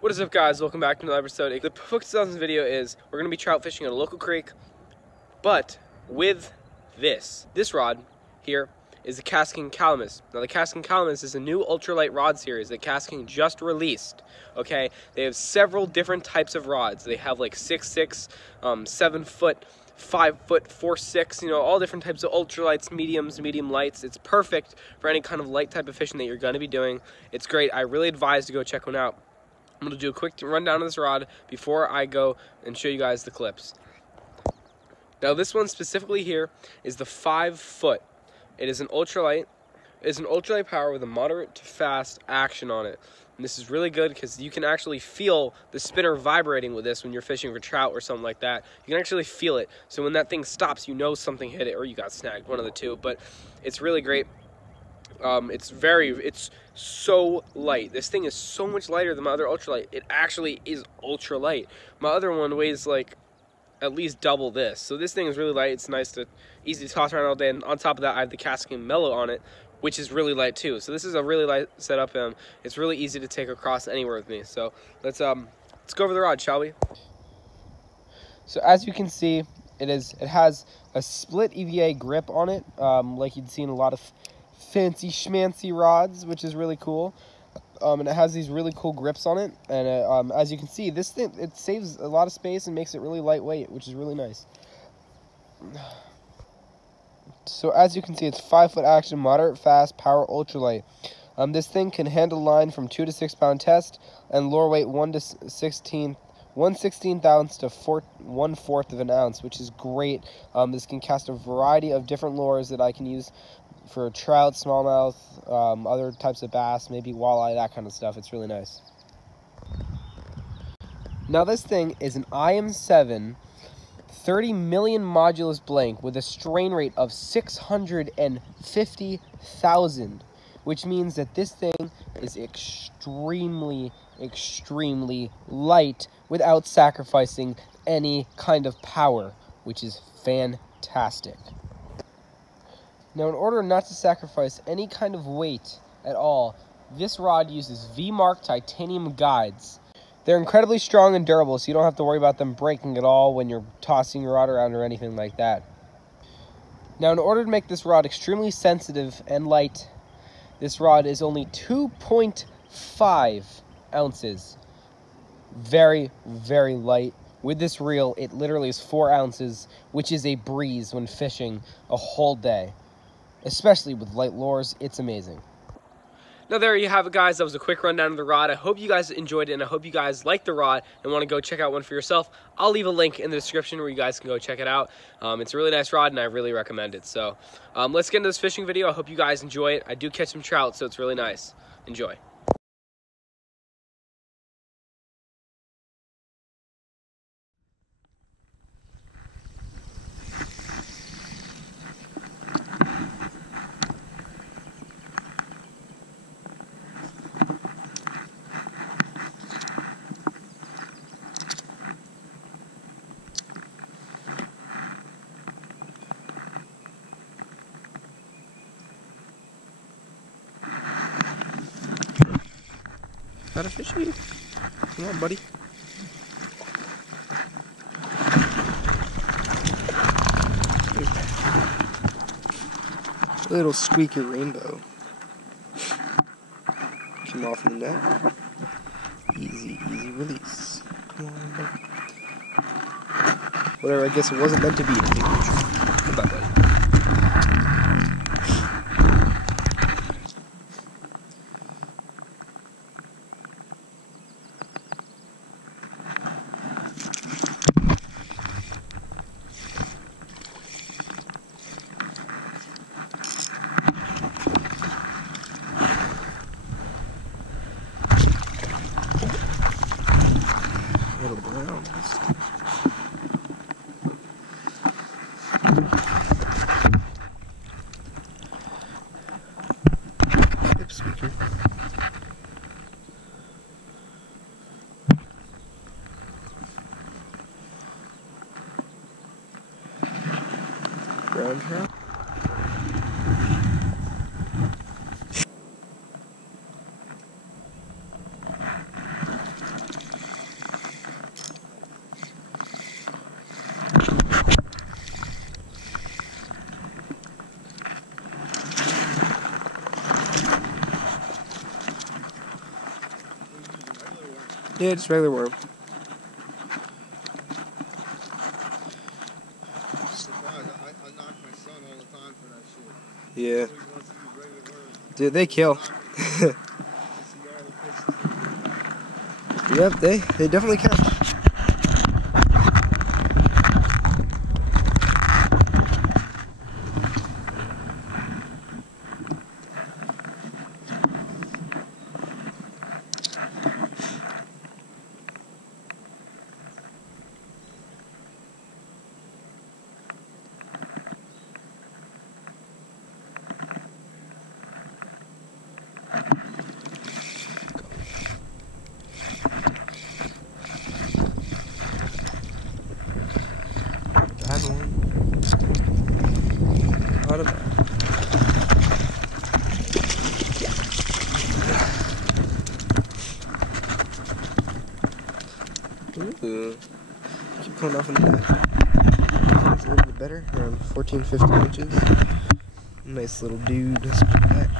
What is up, guys? Welcome back to another episode. The focus of this video is we're going to be trout fishing at a local creek, but with this rod here is the KastKing Calamus. Now the KastKing Calamus is a new ultralight rod series that KastKing just released. Okay, they have several different types of rods. They have like 6'6", 7 foot, 5 foot, 4'6", you know, all different types of ultralights, mediums, medium lights. It's perfect for any kind of light type of fishing that you're going to be doing. It's great. I really advise to go check one out. I'm going to do a quick rundown of this rod before I go and show you guys the clips. Now this one specifically here is the 5 foot. It is an ultralight. It's an ultralight power with a moderate to fast action on it. And this is really good because you can actually feel the spinner vibrating with this when you're fishing for trout or something like that. You can actually feel it. So when that thing stops, you know something hit it or you got snagged, one of the two. But it's really great. It's so light. This thing is so much lighter than my other ultralight. It actually is ultralight. My other one weighs like at least double this. So this thing is really light. It's easy to toss around all day. And on top of that, I have the KastKing Mellow on it, which is really light too. So this is a really light setup. It's really easy to take across anywhere with me. So let's go over the rod, shall we? So as you can see, it has a split EVA grip on it, like you'd see in a lot of fancy schmancy rods, which is really cool. And it has these really cool grips on it, and as you can see, this thing, it saves a lot of space and makes it really lightweight, which is really nice. So as you can see, it's 5 foot action, moderate fast, power ultralight. This thing can handle line from 2 to 6 pound test and lure weight 1/16 ounce to 1/4 of an ounce, which is great. This can cast a variety of different lures that I can use for trout, smallmouth, other types of bass, maybe walleye, that kind of stuff. It's really nice. Now this thing is an IM7 30 million modulus blank with a strain rate of 650,000, which means that this thing is extremely light without sacrificing any kind of power, which is fantastic. Now, in order not to sacrifice any kind of weight at all, this rod uses V-Mark titanium guides. They're incredibly strong and durable, so you don't have to worry about them breaking at all when you're tossing your rod around or anything like that. Now, in order to make this rod extremely sensitive and light, this rod is only 2.5 ounces. Very light. With this reel, it literally is 4 ounces, which is a breeze when fishing a whole day. Especially with light lures, it's amazing. Now there you have it, guys. That was a quick rundown of the rod. I hope you guys enjoyed it, and I hope you guys like the rod and want to go check out one for yourself. I'll leave a link in the description where you guys can go check it out. It's a really nice rod, and I really recommend it. So let's get into this fishing video. I hope you guys enjoy it. I do catch some trout, so it's really nice. Enjoy. Got a fishy. Come on, buddy. Little squeaky rainbow. Come off the net. Easy release. Come on, buddy. Whatever, I guess it wasn't meant to be. Goodbye, buddy. Little brown. Lip squeaker. Brown trout. Yeah, just regular worm. I'm surprised. I knock my son all the time for that shit. Yeah. He always wants to use regular worms. Dude, they kill. Yep, they definitely catch. Out of that. Ooh. Keep coming off in the back. It's a little bit better, around 14-15 inches. Nice little dude. Let's put it back.